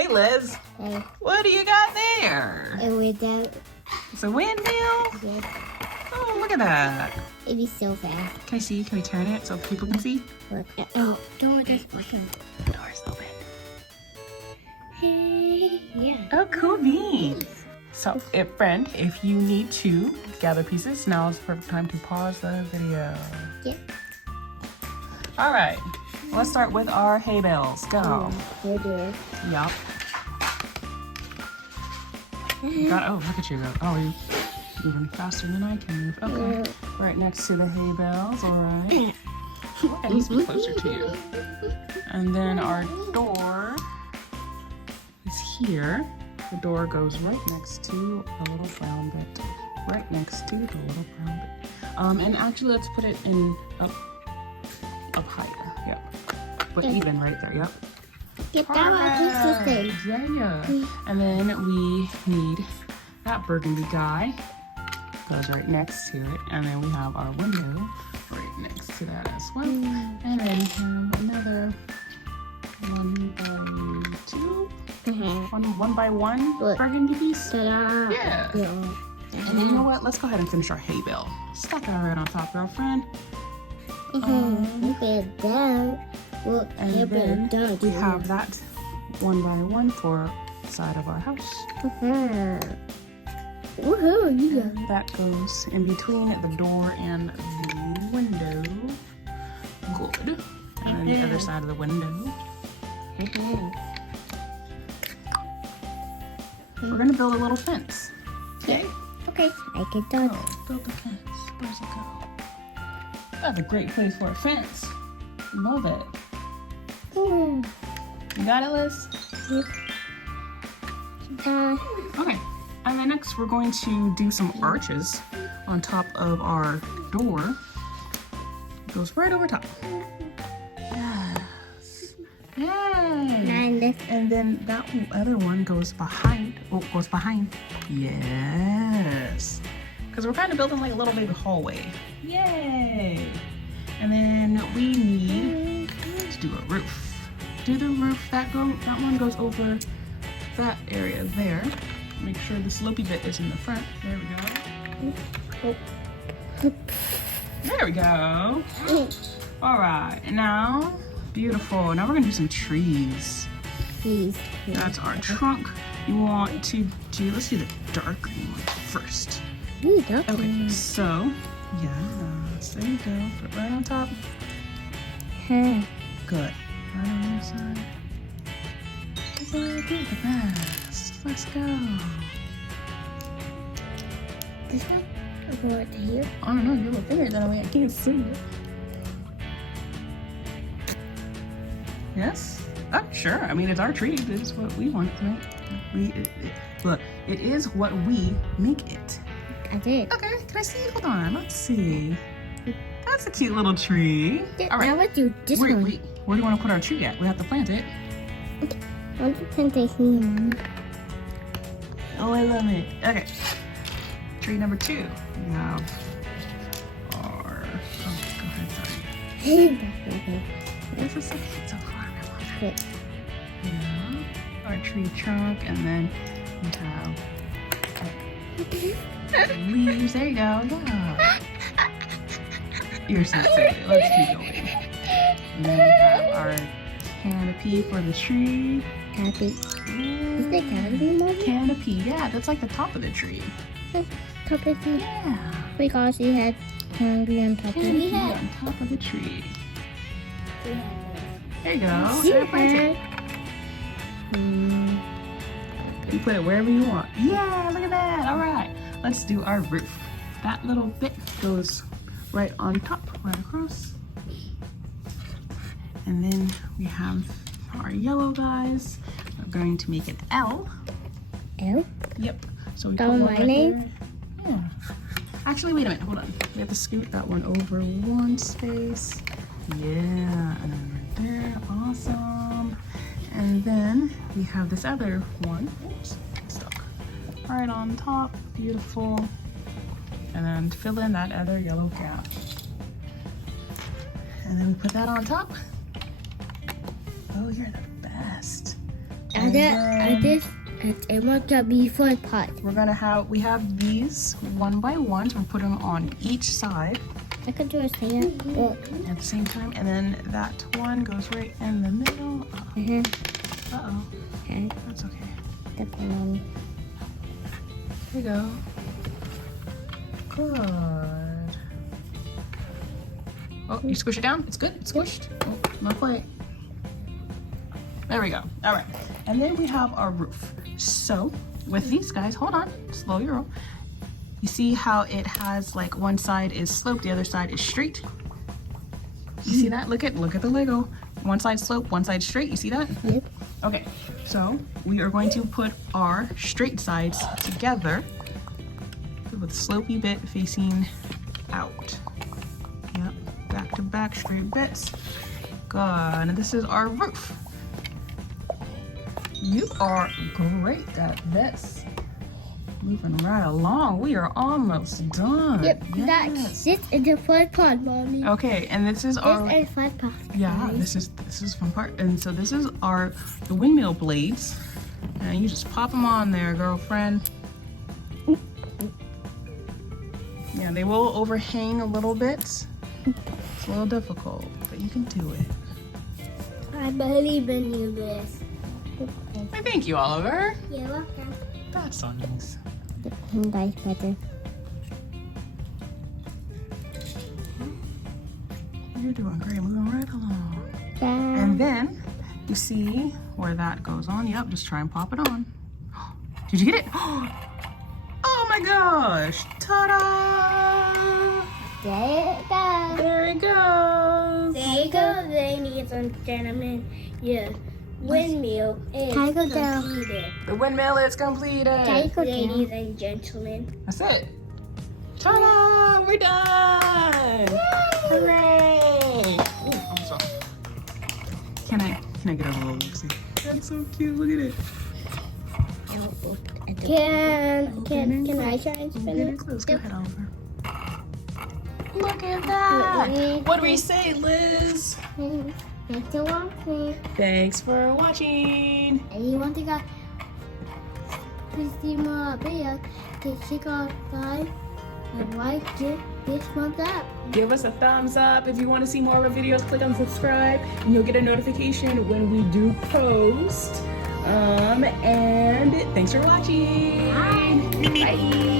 Hey, Liz. Hey, What do you got there? and without It's a windmill. this, Oh, look at that. it'd be so fast. Can I see? Can we turn it so people can see? Look, door just open. The door's open. Hey, yeah. Oh, cool beans. So, if you need to gather pieces, now is the perfect time to pause the video. Yeah. All right, let's start with our hay bales. Go. Here it is. Yup. Oh, look at you go. Oh, you're moving faster than I can move. Okay. Right next to the hay bales, all right. Oh, it needs to be closer to you. And then our door is here. The door goes right next to a little brown bit. Right next to the little brown bit. And actually, let's put it in up higher. Yep. But even right there. Yep. Get that one piece of thing. Yeah. And then we need that burgundy guy. Goes right next to it. And then we have our window right next to that as well. And then we have another 1x2. One by one Look. burgundy piece. Ta-da. Yeah. And then you know what? Let's go ahead and finish our hay bale. Stack that right on top, girlfriend. Look at that. Look, And then we have that 1 by 1 for the side of our house. Woohoo, yeah. And that goes in between the door and the window. Good. And then the other side of the window. We're gonna build a little fence. Okay? Okay, I get done. Oh, build the fence. Where's it go? That's a great place for a fence. Love it. You got it, Liz? Okay. And then next we're going to do some arches on top of our door. It goes right over top. Yes. Yay. And then that other one goes behind. Oh, goes behind. Yes. Because we're kind of building like a little baby hallway. Yay. And then we need to do a roof. Do the roof. That one goes over that area there. Make sure the slopey bit is in the front. There we go. There we go. All right. Now, beautiful. Now we're gonna do some trees. That's our trunk. You want to do, let's do the dark green one first. Okay, so, yes, there you go. Put it right on top. Good. Right on your side. Good, the best. Let's go. This one? Or right here? I don't know, you're a little bigger than me. I can't see it. Yes? Oh, sure. I mean, it's our tree. This is what we want, right? Look, it is what we make it. I did. Okay, can I see? Hold on, let's see. That's a cute little tree. All right. Now let's do this Wait, one. where do you want to put our tree at? We have to plant it. I want to plant it here. Oh, I love it. Okay. Tree number 2. We have our. Oh, go ahead. Sorry. This is so cute so far. I love it. Yeah. Our tree trunk, and then we have leaves. There you go. Yeah. You're so silly. Let's keep going. And then we have our canopy for the tree. Canopy. Is that canopy, Mom? Canopy, yeah, that's like the top of the tree. Top of the Yeah. Because he had canopy on top of the Canopy head. on top of the tree. There you go. See There, plant it. You put it wherever you want. Yeah, look at that. All right. Let's do our roof. That little bit goes right on top, right across. And then we have our yellow guys. We're going to make an L. L? Yep. So we That put one one my right name? there. Yeah. Actually, wait a minute. Hold on. We have to scoot that one over one space. Yeah. And then right there. Awesome. And then we have this other one. Oops. Stuck. Right on top. Beautiful. And then fill in that other yellow gap. And then we put that on top. Oh, you're the best. It wants to be four parts. We have these one by one, so we'll put them on each side I could do a stand. at the same time, and then that one goes right in the middle. Uh-oh. Okay. That's okay. Step on. There you go. Good. Oh, you squish it down? It's good? It's squished? Oh, not quite. There we go. All right. And then we have our roof. So with these guys, hold on, slow your roll. You see how it has like one side is sloped, the other side is straight? You see that? Look at the Lego. One side slope, one side straight. You see that? Yep. Okay, so we are going to put our straight sides together with slopey bit facing out. Yep, back to back straight bits. Good, and this is our roof. You are great at this. Moving right along. We are almost done. Yep. Yes. This is the first part, Mommy. Okay, and this is our. This is first part. Yeah, this is fun part. And so this is the windmill blades. And you just pop them on there, girlfriend. Yeah, they will overhang a little bit. It's a little difficult, but you can do it. I believe in you, Liz. Why, thank you, Oliver. You're welcome. That's so nice. Guys, better. You're doing great, moving right along. And then you see where that goes on. Yep, just try and pop it on. Did you get it? Oh my gosh! Ta-da! There it goes. There it goes. There you go, ladies and gentlemen. Yeah. Windmill is completed. The windmill is completed. Ladies and gentlemen. That's it. Ta-da! We're done. Hooray! Ooh, I'm sorry. Can I get a little look-see? That's so cute. Look at it. Can I try and spin Get it? it close. Go ahead, Oliver. Look at that. What do we say, Liz? Thanks for watching. Thanks for watching. And you want to go to see more videos, click on subscribe and like this one up. Give us a thumbs up. If you want to see more of our videos, click on subscribe and you'll get a notification when we do post. And thanks for watching. Bye. Bye.